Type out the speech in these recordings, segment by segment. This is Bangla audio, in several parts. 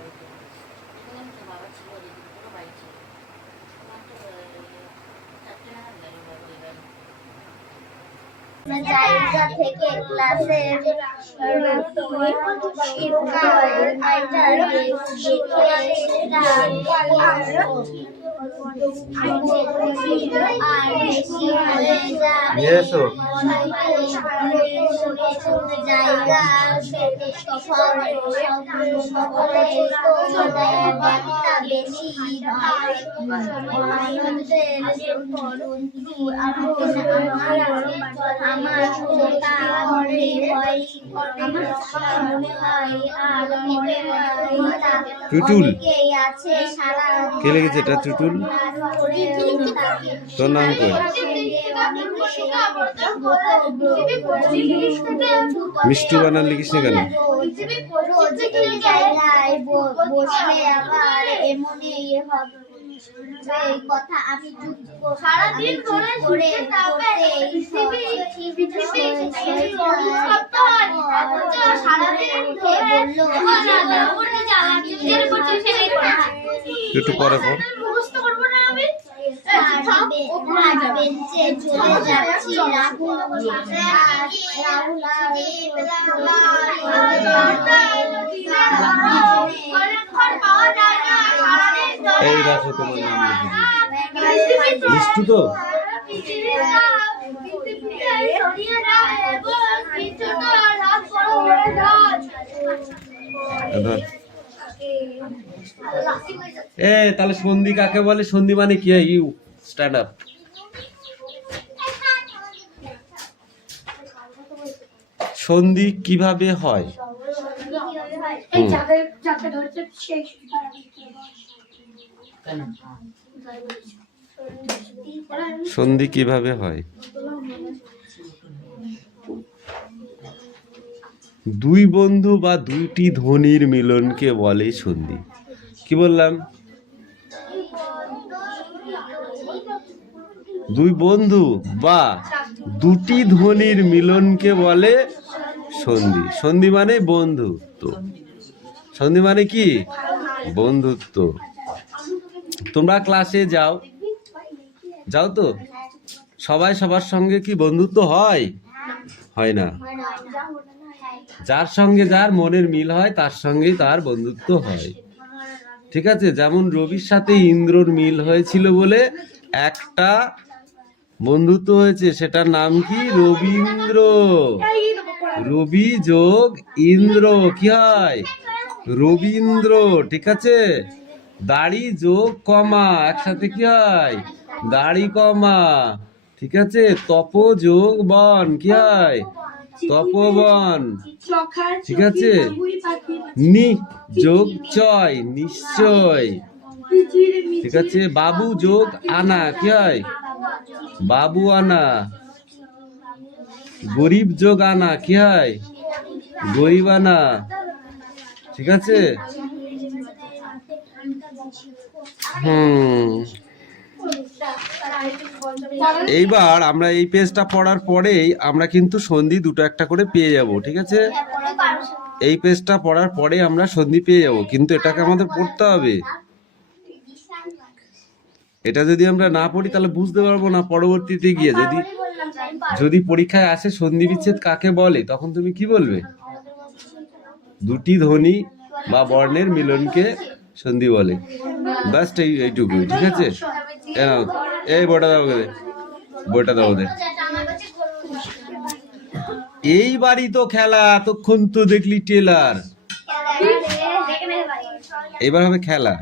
এখানে তো বাবা ছিল, ওদিকে পুরো বাড়ি ছিল। আমার তো 4টে নাগাদ গেল বাবা ওই বাড়ি। জায়গা থেকে ক্লাসের আমার টুটুল আছে সারা কে লেগেছে এটা? টুটুল তোর নাম কই? মিষ্টি বানান লিখিস না কেন? জায়গায় বসলে আবার এমনই হবে কথা। আমি সারাদিন ধরে একটু পরে পর চলে যাচ্ছি এই রাখো তোমার নাম লিখে মিষ্টু তো তাহলে সন্ধি কাকে বলে? সন্ধি মানে কি? You stand up. সন্ধি কিভাবে হয়? সন্ধি কিভাবে হয়? দুই বন্ধু বা দুইটি ধ্বনির মিলনকে বলে সন্ধি। কি বললাম? দুই বন্ধু বা দুটি ধ্বনির মিলনকে বলে সন্ধি। সন্ধি মানে বন্ধুত্ব। সন্ধি মানে কি? বন্ধুত্ব। তোমরা ক্লাসে যাও তো, সবাই সবার সঙ্গে কি বন্ধুত্ব হয়? হয় না। যার সঙ্গে যার মনের মিল হয় তার সঙ্গেই তার বন্ধুত্ব হয়। ঠিক আছে? যেমন রবির সাথে ইন্দ্রর মিল হয়েছিল বলে একটা বন্ধুত্ব হয়েছে, সেটার নাম কি? রবীন্দ্র। রবি যোগ ইন্দ্র কি হয়? রবীন্দ্র। ঠিক আছে? দাড়ি যোগ কমা একসাথে কি হয়? দাড়ি কমা। ঠিক আছে? তপ যোগ বন কি হয়? তপবন। ঠিক আছে? নি যোগ চয় নিশ্চয়। ঠিক আছে? বাবু যোগ আনা কি হয়? বাবু আনা। গরিব যোগ আনা কি হয়? গরিব আনা। ঠিক আছে? এইবার আমরা এই পেজটা পড়ার পরেই আমরা কিন্তু সন্ধি দুটো একটা করে পেয়ে যাব। ঠিক আছে? এই পেজটা পড়ার পরে আমরা সন্ধি পেয়ে যাব, কিন্তু এটাকে আমাদের পড়তে হবে। এটা যদি আমরা না পড়ি তাহলে বুঝতে পারবো না পরবর্তীতে গিয়ে। যদি পরীক্ষায় আসে সন্ধি বিচ্ছেদ কাকে বলে, তখন তুমি কি বলবে? দুটি ধ্বনি বা বর্ণের মিলনকে সন্ধি বলে। ব্যাস এইটুকুই। ঠিক আছে? এই বইটা দাও ওদের, বইটা দাও ওদের। এইবারই তো খেলা, এতক্ষণ তো দেখলি টেলার। এবার হবে খেলা।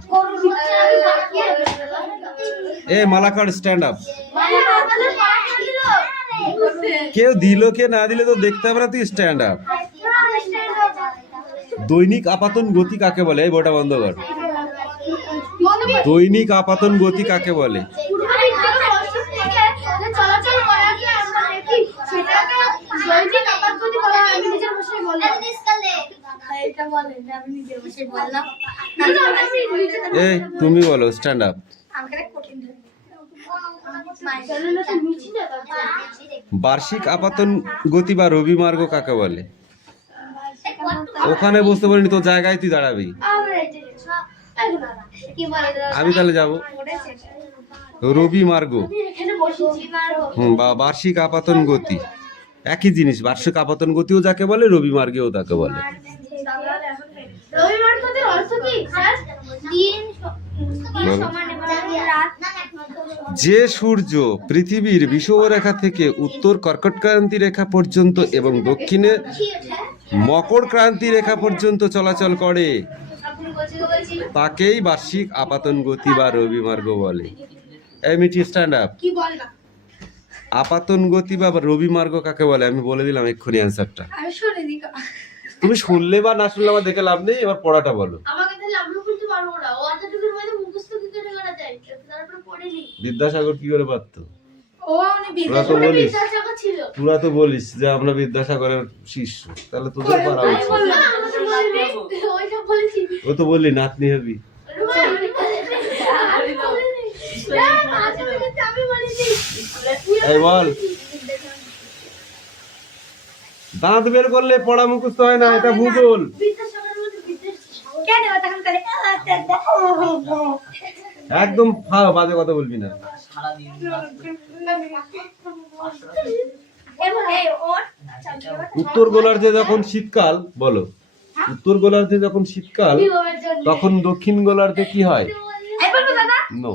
Malakar stand up. কেউ দিল কে না দিলে তো দেখতে হবে না, তুই স্ট্যান্ড আপ। দৈনিক আপাতন গতি কাকে বলে? এই বইটা বন্ধ কর। দৈনিক আপাতন গতি কাকে বলে? তুমি বলো স্ট্যান্ড আপ। বার্ষিক আপাতন গতি বা রবিমার্গ কাকে বলে? ওখানে বুঝতে পারিনি, তোর জায়গায় তুই দাঁড়াবি। কি বলে আমি তাহলে যাব রবি মার্গ। বা বার্ষিক আপাতন গতি একই জিনিস। বার্ষিক আপাতন গতিও যাকে বলে, রবি মার্গেও তাকে বলে। যে সূর্য পৃথিবীর বিষুবরেখা থেকে উত্তর কর্কটক্রান্তি রেখা পর্যন্ত এবং দক্ষিণে মকর ক্রান্তি রেখা পর্যন্ত চলাচল করে তাকেই বার্ষিক আপাতন গতি বা রবি মার্গ বলে। এই মিটি স্ট্যান্ড আপ। আপাতন গতি বা রবি মার্গ কাকে বলে আমি বলে দিলাম এক্ষুনি অ্যান্সারটা। তুমি শুনলে বা না শুনলে আমার দেখে লাভ নেই, এবার পড়াটা বলো। বিদ্যাসাগর কি করে পারতো? তোরা তো বলিস যে আমরা বিদ্যাসাগরের শিষ্য, তাহলে তোদের পারা উচিত। ও তো বললি নাতনি হবি। এই বল, দাঁত বের করলে পড়া মুখস্থ হয় না, এটা ভূগোল। একদম বাজে কথা বলবি না। উত্তর গোলার্ধে যখন শীতকাল, বলো উত্তর গোলার্ধে যখন শীতকাল তখন দক্ষিণ গোলার্ধে কি হয়? নো,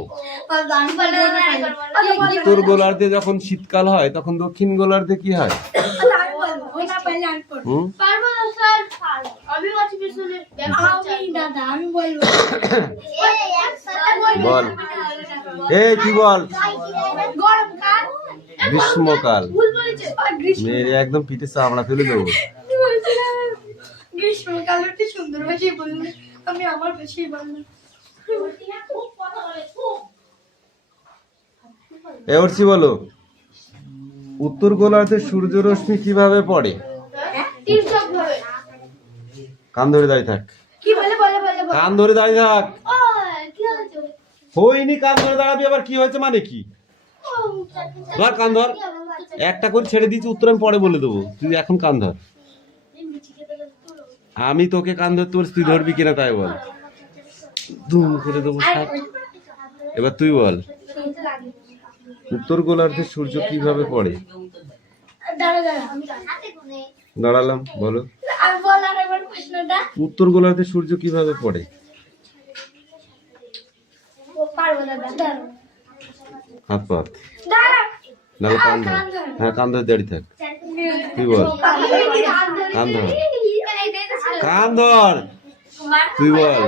উত্তর গোলার্ধে যখন শীতকাল হয় তখন দক্ষিণ গোলার্ধে কি হয়? বল, এই কি বল? গ্রীষ্মকাল। মেরে একদম পিঠে চামড়া ফেলে দেবো। গ্রীষ্মকাল সুন্দর বেশি বললে আমি আমার বেশি বললাম। এবারছি বলো, উত্তর গোলার্ধে সূর্য রশ্মি কিভাবে পড়ে? কান ধরে দাঁড়িয়ে থাক। কান ধরে দাঁড়িয়ে থাক। হয়নি, কান ধরে দাঁড়াবি। আবার কি হয়েছে মানে কি? ধর কান ধর। একটা করে ছেড়ে দিয়েছি, উত্তর আমি পরে বলে দেবো, তুই এখন কান ধর। আমি তোকে কান ধরতে বলছি, তুই ধরবি কিনা তাই বল। ধুম করে দেবো। এবার তুই বল, উত্তর গোলার্ধে সূর্য কিভাবে পড়ে? দাঁড়ালাম, বলো উত্তর গোলার্ধে সূর্য কিভাবে পড়ে? হাত পাত নাহলে কান ধর। হ্যাঁ, কান ধরে দাঁড়িয়ে থাক। তুই বল, কান ধর, কান ধর। তুই বল,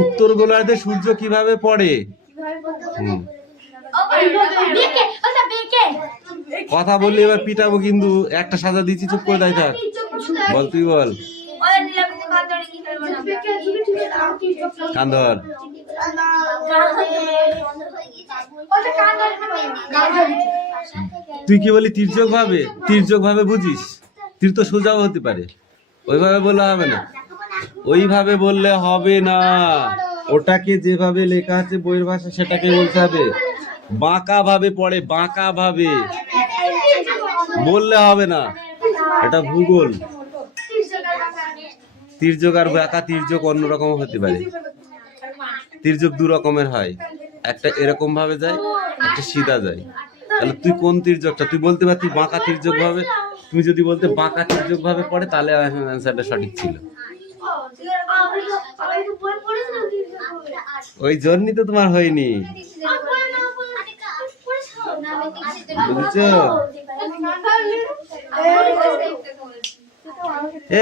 উত্তর গোলার্ধে সূর্য কিভাবে পড়ে? কথা বললি এবার পিটাবো কিন্তু। একটা সাজা দিচ্ছি, চুপ করে দাঁড়িয়ে থাক। বল, তুই বল, কান ধর। তুই কি বলি তির্যক ভাবে? তির্যক ভাবে বুঝিস? তীর তো সোজাও হতে পারে, ওইভাবে বললে হবে না। ওইভাবে বললে হবে না, ওটাকে যেভাবে লেখা আছে বইয়ের ভাষা সেটাকে বলতে হবে। বাঁকা ভাবে পড়ে, বাঁকা ভাবে বললে হবে না, এটা ভূগোল। তির্যক আর বাঁকা, তির্যক অন্যরকম হতে পারে। তির্যক দু রকমের হয়, একটা এরকম ভাবে যায়, একটা সিধা যায়। তাহলে তুই কোন তির্যকটা? তুই বলতে পারতি বাঁকা তির্যক ভাবে। তুমি যদি বলতে বাঁকা তির্যক ভাবে পড়ে, তাহলে অ্যান্সারটা সঠিক ছিল। ওই জন্যই তো তোমার হয়নি, বুঝেছো?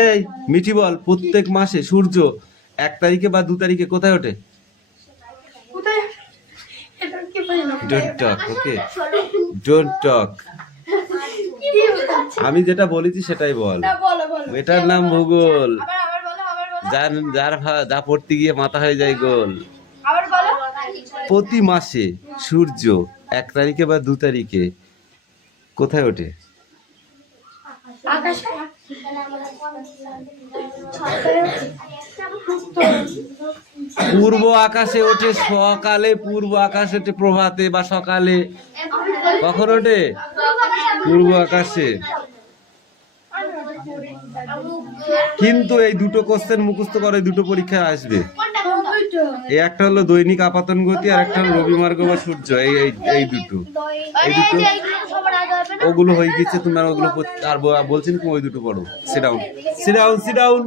এই মিঠি বল, প্রত্যেক মাসে সূর্য 1 তারিখে বা 2 তারিখে কোথায় ওঠে? Don't talk, okay? Don't talk. আমি যেটা বলেছি সেটাই বল। এটার নাম ভূগোল। যা পড়তে গিয়ে মাথা হয়ে যায় গোল। প্রতি মাসে সূর্য 1 তারিখে বা 2 তারিখে কোথায় ওঠে? পূর্ব আকাশে ওঠে সকালে। পূর্ব আকাশে ওঠে প্রভাতে বা সকালে। কখন ওঠে? পূর্ব আকাশে। কিন্তু এই দুটো কোশ্চেন মুখস্থ করে দুটো পরীক্ষায় আসবে। এই একটা হলো দৈনিক আপাতন গতি আর একটা হলো রবিমার্গ বা সূর্য। এই দুটো ওগুলো হয়ে গেছে তোমার, ওগুলো আর বলছেন কি ওই দুটো পড়ো। Sit down, sit down, sit down,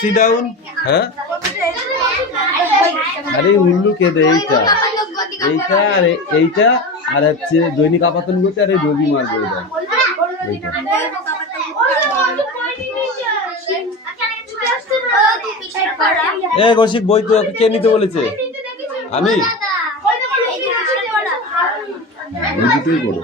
sit down. হ্যাঁ, আরে উল্লু কেঁদে এইটা আর এইটা আর হচ্ছে দৈনিক আপাতন গতি আর এই রবিমার্গ। এইটা কৌশিক বই তো কে নিতে বলেছে? আমি দুটোই বলো।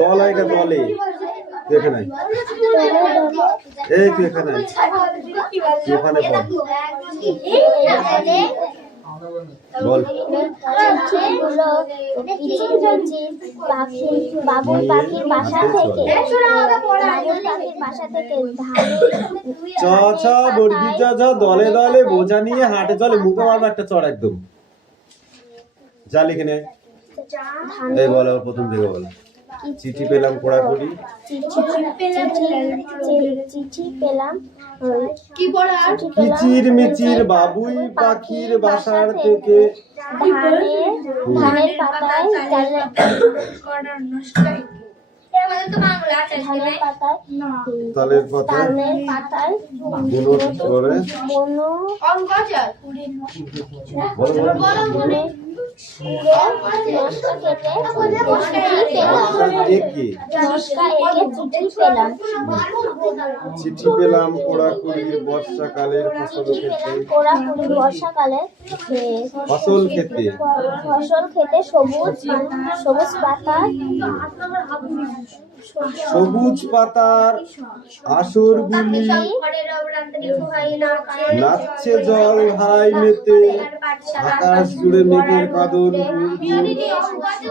দল আएगा দলে, তুই এখানে এই তুই এখানে ওখানে বল। বাবুর পাখির বাসা থেকে চ ছ বর্গি চ ছ দলে দলে বোঝা নিয়ে হাটে চলে। মুখে মারবো একটা চড় একদম। যা লিখে নে। এই বলো প্রথম থেকে বলো। চিঠি পেলাম কোড়াকুড়ি, চিঠি পেলাম কিচির মিচির বাবুই পাখির বাসার থেকে, ধানের পাতায় তালের পাতায় বুনো করে চিঠি পেলাম কোড়াকুড়ির বর্ষাকালের ফসল খেতে, ফসল খেতে সবুজ পাতার আসর গুলি নাচছে জল হাই মেতে, আকাশ জুড়ে মেঘের কাঁদন,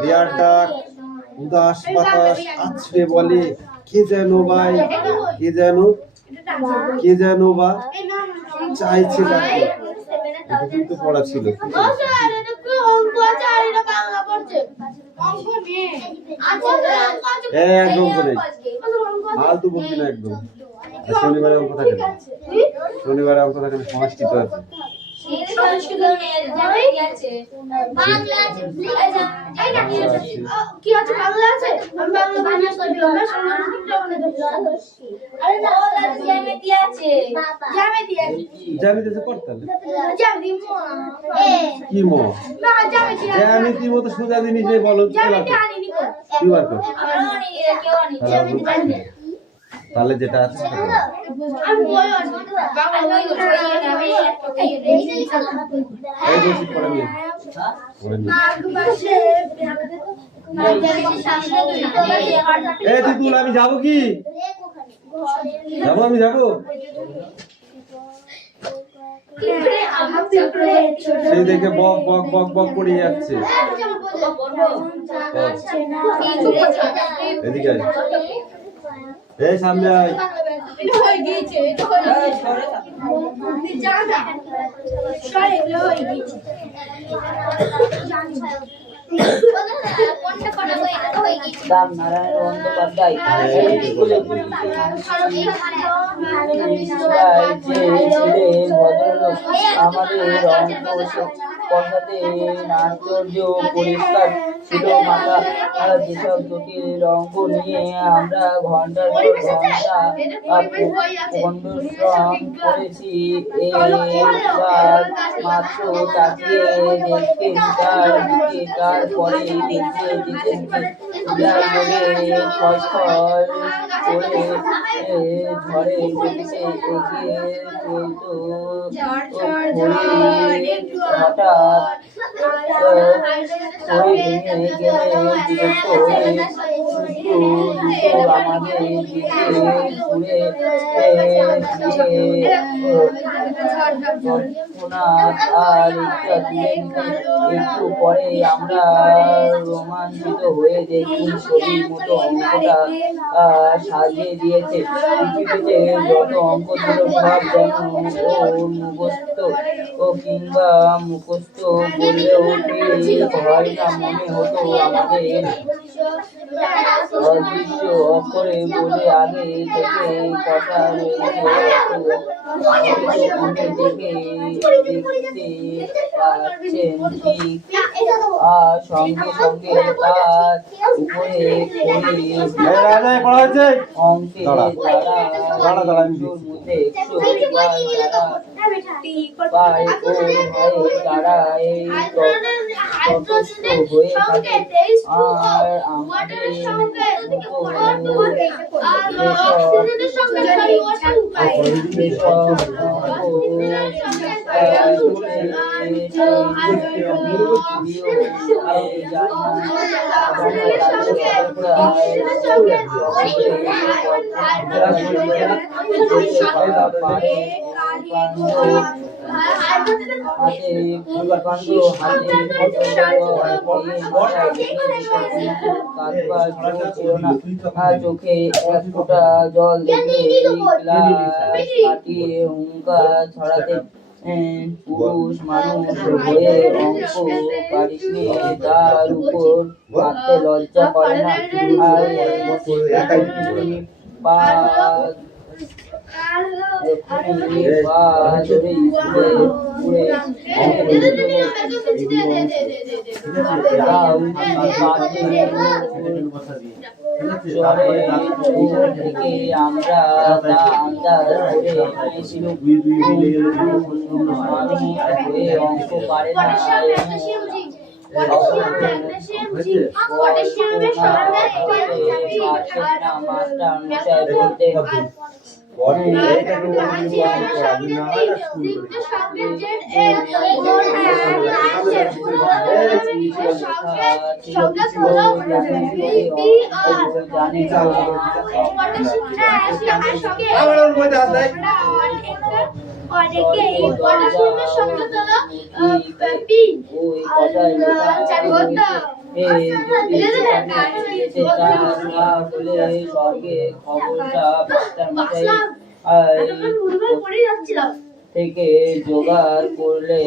দেয়ার ডাক উদাস বাতাস আছড়ে বলে কে যেন ভাই, কে যেন বা চাইছে তাকে। এটা কিন্তু পড়া ছিল। একদম করে ফালতু বলবি না একদম। শনিবারে অঙ্ক থাকে না, শনিবারে অঙ্ক থাকে না, সংস্কৃত আছে। কি মো জ্যামিতি মতো সোজা জিনিস নেই, বলো তাহলে যেটা আছে আমি যাবো কি যাবো, আমি যাবো সেই দেখে বক বক বক বক করে যাচ্ছে। এদিকে এই সামনে আয়। রামনারায়ণ বন্দ্যোপাধ্যায় স্কুলে ভদ্রলোক আমাদের অঙ্ক পড়াতে আশ্চর্য পরিষ্কার ছিল মাথা। যেসব জটিল অঙ্ক নিয়ে আমরা ঘন্টার পর ঘন্টা পরিশ্রম করেছি, এইবার মাত্র তাকিয়ে দেখতেন তার দিকে, তারপরে দেখতে যেতেন ফসফল করে ঝড়ে গতিতে এগিয়ে চলত। হঠাৎ ভেঙে গেলে বিরক্ত হয়ে দুটো আমাদের দিকে ঘুরে তৎক্ষণাৎ আর একটা তুলে নিতে একটু পরে আমরা রোমাঞ্চিত হয়ে দেখি ছবির মতো অঙ্কটা সাজিয়ে দিয়েছে। পৃথিবীতে যত অঙ্ক ছিল সব যেন ওর মুখস্থ কিংবা মুখস্থ বললেও ঠিক হয় না, মনে হতো আমাদের অদৃশ্য অক্ষরে বলে আগে থেকে কথা রয়েছে। উনি দেখতে পাচ্ছেন ঠিক, আর সঙ্গে সঙ্গে তার উপরে অঙ্কে যারা মধ্যে 100 পায় ও ভয়ে তারা এই তটস্থ হয়ে থাকে। আর আমাদের চোখে এক ফোঁটা জল দেখে কাটিয়ে হুঙ্কার ছড়াতে পুরুষ মানুষ হয়ে অঙ্ক পারিসনি, তার উপর পাততে লজ্জা করে না। আর থেকে আমরা তা আন্দাজ করে নিয়েছিলাম। মানুষ হয়ে অঙ্ক পারে না, মাস্টার মশাই বলতে থেকে জোগাড় করলে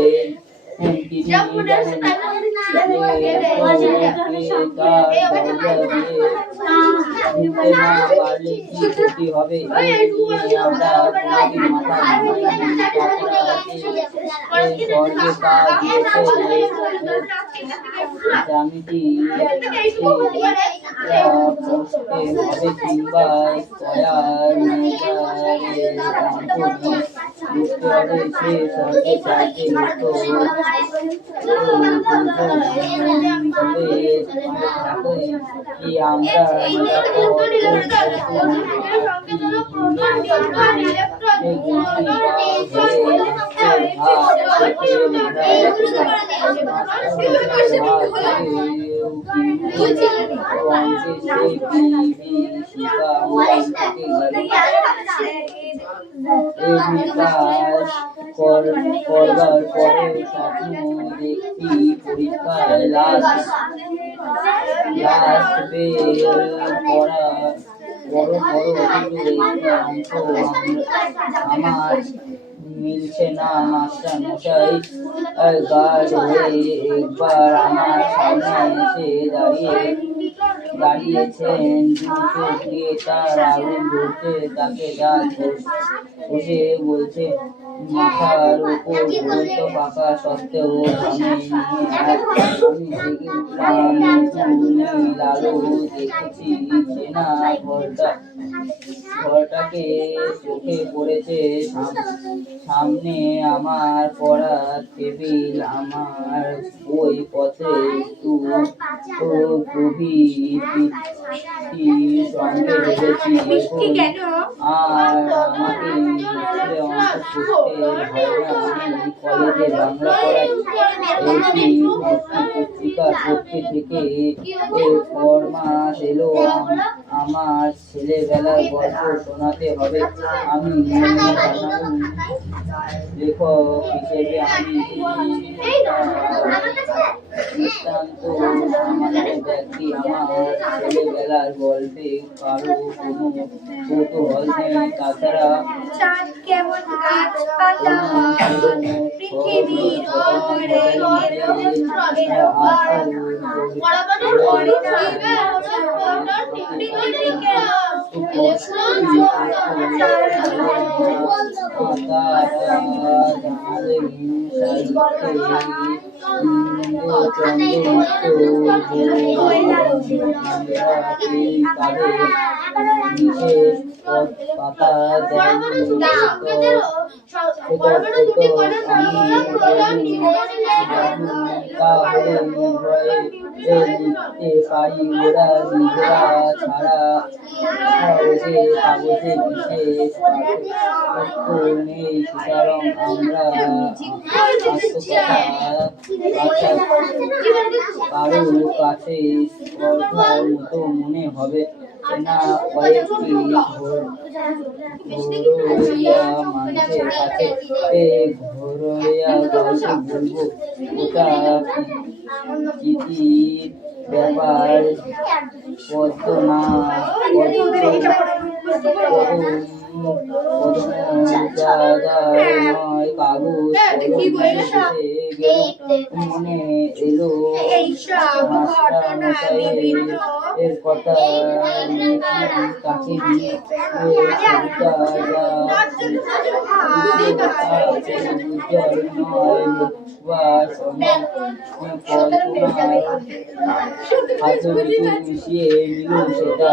করবার পরে স্বপ্ন দেখি পরীক্ষায় লাস্ট বেল পড়া বড় আমার মিলছে না। মাস্টার মশাই গার্ড হয়ে একবার আমার সামনে এসে দাঁড়িয়েছেন, চোখ দিয়ে তার আগুন ঝরছে, তাকে যা বসে বলছে মাথার উপর ঘুরন্ত পাকা সত্ত্বেও আমি জেগে উঠলাম। লালু দেখেছি চেনা ঘরটাকে চোখে পড়েছে, সামনে আমার পড়ার টেবিল, আমার বই পথে একটু গভীর সঙ্গে ভেবেছি আর আমাকে অঙ্ক করতে হয় না, আমি কলেজে যে বাংলা পড়াই। একটি পত্রিকা পড়তে থেকে ফরমাস এলো আমার ছেলেবেলার গল্প শোনাতে হবে। আমি জানালাম লেখক হিসেবে আমি নিতান্ত সামান্য ব্যক্তি। আমার ছেলেবেলার গল্পে কারো কোনো কৌতূহল নেই। তাছাড়া চাঁদ কেমন গাছপালা পৃথিবীর ওপরে পাতা লিখতে পারি ওরা নিজেরা ছাড়া কাগজে বিশেষ নেই। সুতরাং আমরা কারো কাছে স্পর্ধার মতো মনে হবে না। কয়েকটি ঘরোয়া মানুষের কাছে ঘরোয়া গল্প বলবো। ওটা প্রীতির ব্যাপার। পদ্মনা নয় কাগজ মনে এলো এর কথা তাকে নিয়ে মিশিয়ে মিলুন সেটা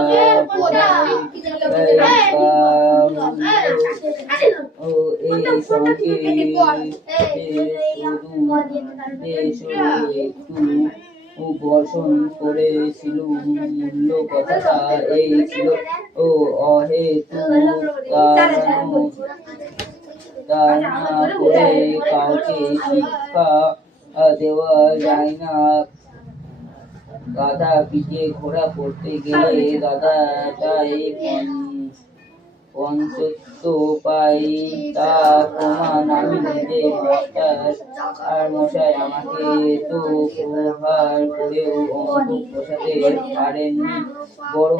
এই সঙ্গে একটু বর্ষণ করেছিল। মূল্য কথাটা এই ছিল অহেতুক তা না করে কাউকে শিক্ষা দেওয়া যায় না। গাধা পিঠে ঘোড়া পড়তে গেলে গাধাটাই পঞ্চত্ব পাই। তা প্রমাণ আমি নিজে। মাস্টার আর মশাই আমাকে তো প্রহার করেও অঙ্ক বসাতে পারেননি, বরং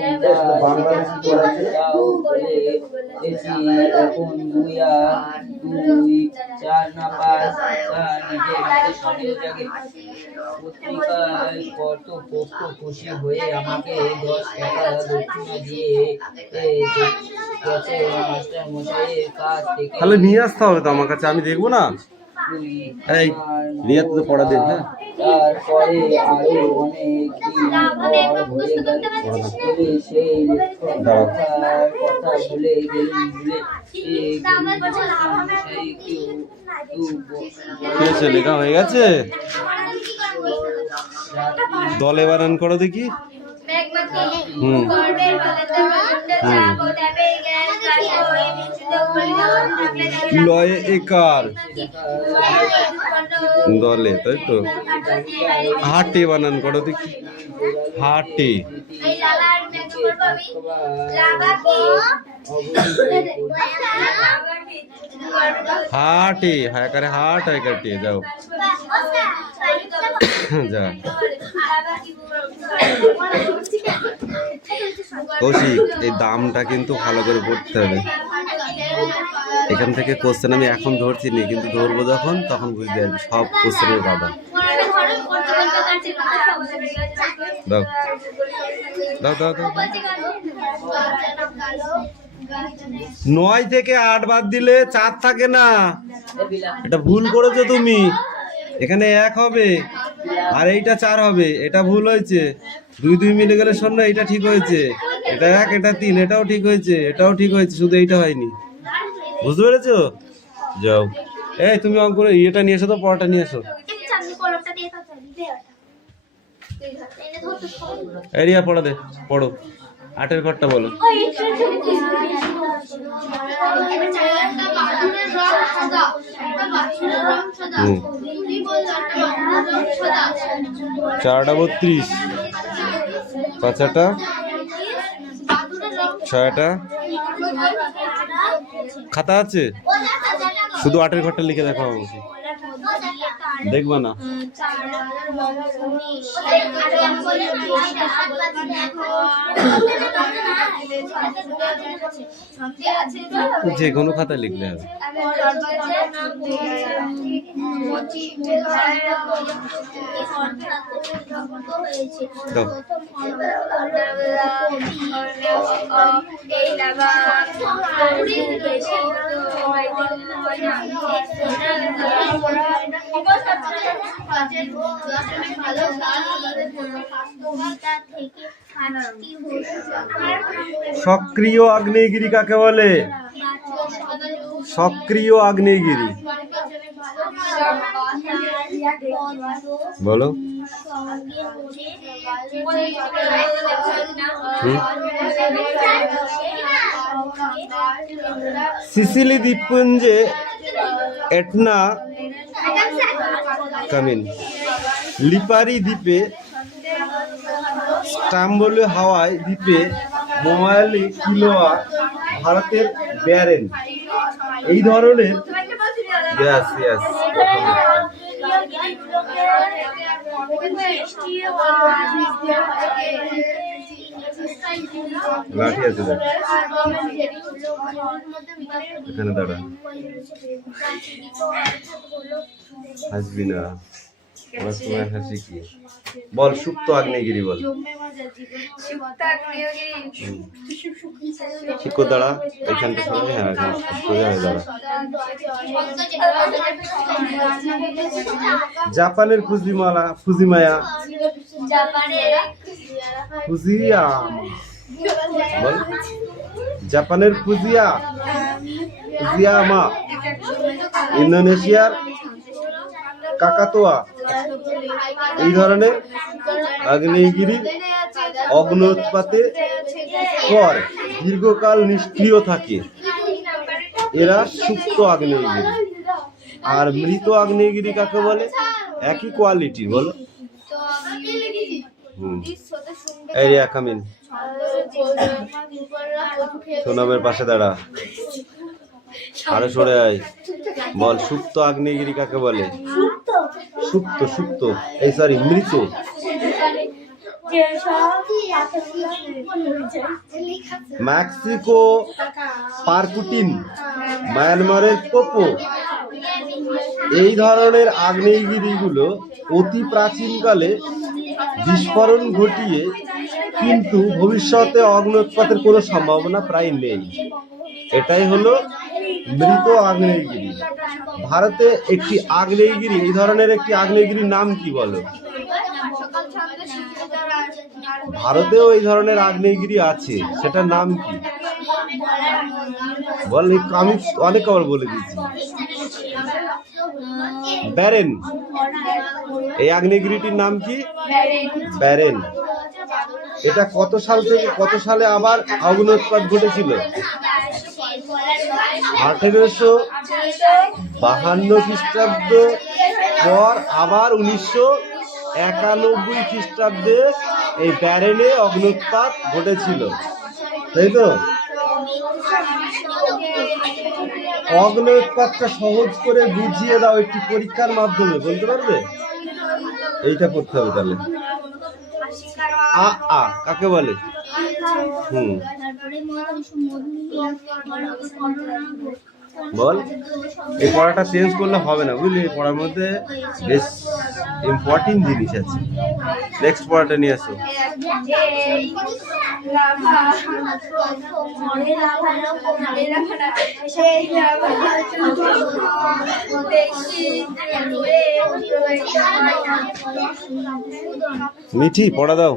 তাও বলেছি এখন 2 আর 2 4 না 5 তা নিজের হাতে সন্দেহ জাগে। পত্রিকায় কর্তৃপক্ষ খুশি হয়ে আমাকে 10 টাকা দক্ষিণা দিয়ে মাস্টার মশাইয়ের কাছ থেকে তাহলে নিয়ে আসতে হবে তো আমার কাছে, আমি দেখবো না। এই রিয়া তো পড়া দেখ। হ্যাঁ, তারপরে আরো অনেক দিন হয়ে গেল। সেই কথা ভুলে গেলেন। লেখা হয়ে গেছে। দলে বানান করো দেখি। লয়ে একার দলে, তাই তো। হাটে বানান করো দেখি। হাটে হাটে হায়াকারে হাট হায়াকারে যাও যা। কৌশিক, এই দামটা কিন্তু ভালো করে পড়তে হবে। এখান থেকে কোশ্চেন আমি এখন ধরছি নি, কিন্তু ধরবো যখন তখন বুঝতে পারবি সব কোশ্চেনের দাদা। দাও দাও দাও দাও। 9 থেকে 8 বাদ দিলে 4 থাকে না, এটা ভুল করেছো তুমি। এখানে 1 হবে আর এইটা 4 হবে, এটা ভুল হয়েছে। 2 2 মিলে গেলে 0, এটা ঠিক হয়েছে। এটা 1 এটা 3, এটাও ঠিক হয়েছে, এটাও ঠিক হয়েছে, শুধু এইটা হয়নি। বুঝতে পেরেছো? যাও, এই তুমি অঙ্ক করে ইয়েটা নিয়ে এসো তো, পড়াটা নিয়ে এসো। এরিয়া পড়া দে, পড়ো। 8-এর ঘরটা বলো। হুম, 4টা 32, 5টা 6টা। খাতা আছে? শুধু 8-এর ঘরটা লিখে দেখো আমাকে, দেখবা না? যে কোনো খাতা লিখলে হবে। দাও। সক্রিয় আগ্নেয়গিরি কাকে বলে? সক্রিয় আগ্নেয়গিরি বলো। সিসিলি দ্বীপপুঞ্জে এটনা, কামিন, লিপারি দ্বীপে, স্টাম্বলে হাওয়াই দ্বীপে, মোয়ালি, কিলোয়া, ভারতের ব্যারেন, এই ধরনের লাঠি আছে এখানে, দাঁড়া, হাসবি না, তোমার হাসি কি? বল, সুপ্ত আগ্নেয়গিরি বল। ঠিক করে দাঁড়া, এইখানটা সবাই, হ্যাঁ দাঁড়া। জাপানের ফুজিমায়া বল। জাপানের ফুজিয়ামা, ইন্দোনেশিয়ার কাকাতোয়া, এই ধরনের আগ্নেয়গিরি অগ্ন্যুৎপাতের পর দীর্ঘকাল নিষ্ক্রিয় থাকে, এরা সুপ্ত আগ্নেয়গিরি। আর মৃত আগ্নেয়গিরি কাকে বলে? একই কোয়ালিটির, বলো। এই রিয়া, কামিন, সোনামের পাশে দাঁড়া, আরো সরে আয়। বল, সুপ্ত আগ্নেয়গিরি কাকে বলে? সুপ্ত, এই সরি, মৃত। মেক্সিকো পারকুটিন, মায়ানমারের পোপো, এই ধরনের আগ্নেয়গিরিগুলো অতি প্রাচীনকালে বিস্ফোরণ ঘটিয়ে, কিন্তু ভবিষ্যতে অগ্ন্যুৎপাতের কোনো সম্ভাবনা প্রায় নেই। এটাই হলো মৃত আগ্নেয়গিরি। ভারতে একটি আগ্নেয়গিরি, এই ধরনের একটি আগ্নেয়গিরির নাম কি বলো? ভারতেও এই ধরনের আগ্নেয়গিরি আছে, সেটার নাম কি বল? আমি অনেক আবার বলে দিচ্ছি। ব্যারেন, এই আগ্নেয়গিরিটির নাম কি? ব্যারেন। এটা কত সাল থেকে কত সালে আবার অগ্ন্যুৎপাত ঘটেছিল? 1852 খ্রিস্টাব্দ পর আবার 1991 খ্রিস্টাব্দে এই ব্যারেনে অগ্ন্যুৎপাত ঘটেছিল, তাই তো? অগ্ন্যুৎপাতটা সহজ করে বুঝিয়ে দাও একটি পরীক্ষার মাধ্যমে, বলতে পারবে? এইটা করতে হবে তাহলে। কাকে বলে? বল। এই পড়াটা চেঞ্জ করলে হবে না, বুঝলি? এই পড়ার মধ্যে বেশ ইম্পর্টেন্ট জিনিস আছে। নেক্সট পড়াটা নিয়ে আসো। মিঠি, পড়া দাও।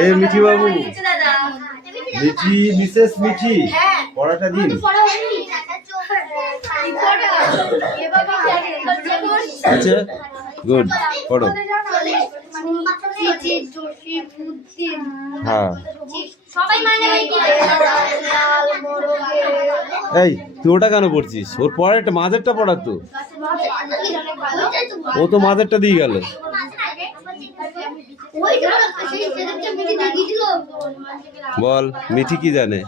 এই মিঠি বাবু, মিঠি, মিসেস মিঠি, পড়াটা দিন। আচ্ছা, গুড, পড়ো। হ্যাঁ সবাই মানে এই তুই ওটা কেন পড়ছিস? ওর পরেরটা মাঝেরটা পড়া তো, ও তো মাঝেরটা দিয়ে গেল। বল মিঠি কি জানে?